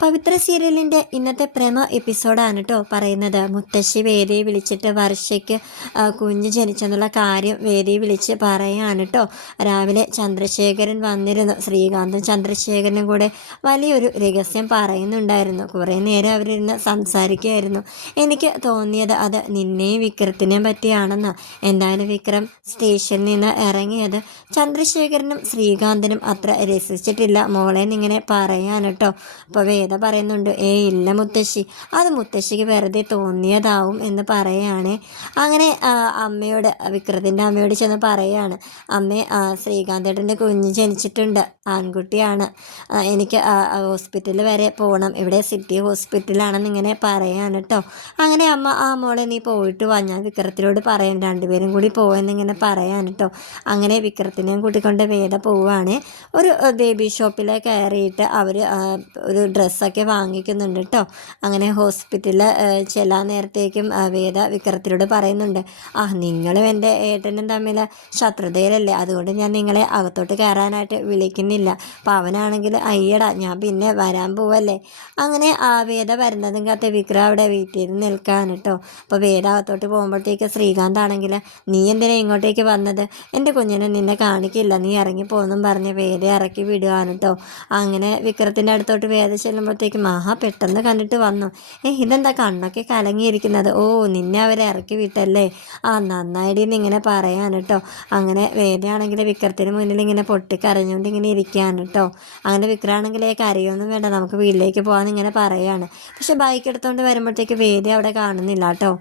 പവിത്ര സീരിയലിന്റെ ഇന്നത്തെ പ്രേമ എപ്പിസോഡാണ് കേട്ടോ പറയുന്നത്. മുത്തശ്ശി വേദിയെ വിളിച്ചിട്ട് വർഷയ്ക്ക് കുഞ്ഞ് ജനിച്ചെന്നുള്ള കാര്യം വേദിയെ വിളിച്ച് പറയാണ് കേട്ടോ രാവിലെ ചന്ദ്രശേഖരൻ വന്നിരുന്നു. ശ്രീകാന്തും ചന്ദ്രശേഖരനും കൂടെ വലിയൊരു രഹസ്യം പറയുന്നുണ്ടായിരുന്നു. കുറേ നേരം അവരിരുന്ന് സംസാരിക്കുമായിരുന്നു എനിക്ക് തോന്നിയത് അത് നിന്നെയും വിക്രത്തിനെയും പറ്റിയാണെന്ന്. എന്തായാലും വിക്രം സ്റ്റേഷനിൽ നിന്ന് ഇറങ്ങിയത് ചന്ദ്രശേഖരനും ശ്രീകാന്തിനും അത്ര രസിച്ചിട്ടില്ല. മോളേന്ന് ഇങ്ങനെ കേട്ടോ അപ്പോൾ വേദ പറയുന്നുണ്ട്. ഏ ഇല്ല മുത്തശ്ശി. അത് മുത്തശ്ശിക്ക് വെറുതെ തോന്നിയതാവും എന്ന് പറയാണ്. അങ്ങനെ അമ്മയോട് വിക്രത്തിന്റെ അമ്മയോട് ചെന്ന് പറയാണ്. അമ്മേ ശ്രീകാന്തേട്ടന്റെ കുഞ്ഞ് ജനിച്ചിട്ടുണ്ട്. ആൺകുട്ടിയാണ്. എനിക്ക് ഹോസ്പിറ്റൽ വരെ പോകണം ഇവിടെ സിറ്റി ഹോസ്പിറ്റലാണെന്ന് ഇങ്ങനെ പറയാണ് കേട്ടോ അങ്ങനെ അമ്മ ആ മോളെ നീ പോയിട്ട് വാ. ഞാൻ വിക്രത്തിനോട് പറയാം. രണ്ടുപേരും കൂടി പോവെന്നിങ്ങനെ പറയാൻ കേട്ടോ അങ്ങനെ വിക്രത്തിനെയും കൂട്ടിക്കൊണ്ട് വേദ പോവുകയാണ് ഒരു ബേബി ഷോപ്പിൽ കയറിയിട്ട് അവർ ഒരു ഡ്രസ്സൊക്കെ വാങ്ങിക്കുന്നുണ്ട് കേട്ടോ അങ്ങനെ ഹോസ്പിറ്റലിൽ ചെല്ലാൻ നേരത്തേക്കും വേദ വിക്രത്തിനോട് പറയുന്നുണ്ട്. ആ നിങ്ങളും എന്റെ ഏട്ടനും തമ്മിൽ ശത്രുതയിലല്ലേ? അതുകൊണ്ട് ഞാൻ നിങ്ങളെ അകത്തോട്ട് കയറാനായിട്ട് വിളിക്കുന്നില്ല. അപ്പോൾ അവനാണെങ്കിൽ അയ്യടാ ഞാൻ പിന്നെ വരാൻ പോവല്ലേ? അങ്ങനെ ആ വേദ വരുന്നതും കാത്ത് വിക്രം അവിടെ വെയിറ്റ് ചെയ്ത് നിൽക്കാൻ കേട്ടോ അപ്പോൾ വേദ അകത്തോട്ട് പോകുമ്പോഴത്തേക്ക് ശ്രീകാന്ത് ആണെങ്കിൽ നീ എന്തിനാ ഇങ്ങോട്ടേക്ക് വന്നത്? എന്റെ കുഞ്ഞിനെ നിന്നെ കാണിക്കില്ല. നീ ഇറങ്ങി പോകുന്നും പറഞ്ഞ് വേദ ഇറക്കി വിടുകയാണ് കേട്ടോ അങ്ങനെ വിക്രത്തിന്റെ അടുത്തോട്ട് വേദ ചെല്ലുമ്പോഴത്തേക്ക് മഹാ പെട്ടെന്ന് കണ്ടിട്ട് വന്നു. ഏ ഇതെന്താ കണ്ണൊക്കെ കലങ്ങിയിരിക്കുന്നത്? ഓ നിന്നെ അവരെ ഇറക്കി വിട്ടല്ലേ? ആ നന്നായിട്ട് ഇങ്ങനെ പറയാൻ കേട്ടോ അങ്ങനെ വേദയാണെങ്കിൽ വിക്രത്തിന് മുന്നിൽ ഇങ്ങനെ പൊട്ടിക്കരഞ്ഞുകൊണ്ട് ഇങ്ങനെ ഇരിക്കുകയാണ് കേട്ടോ അങ്ങനെ വിക്രമാണെങ്കിൽ കരയൊന്നും വേണ്ട നമുക്ക് വീട്ടിലേക്ക് പോകാമെന്ന് ഇങ്ങനെ പറയാണ് പക്ഷെ ബൈക്ക് എടുത്തുകൊണ്ട് വരുമ്പോഴത്തേക്ക് വേദി അവിടെ കാണുന്നില്ല കേട്ടോ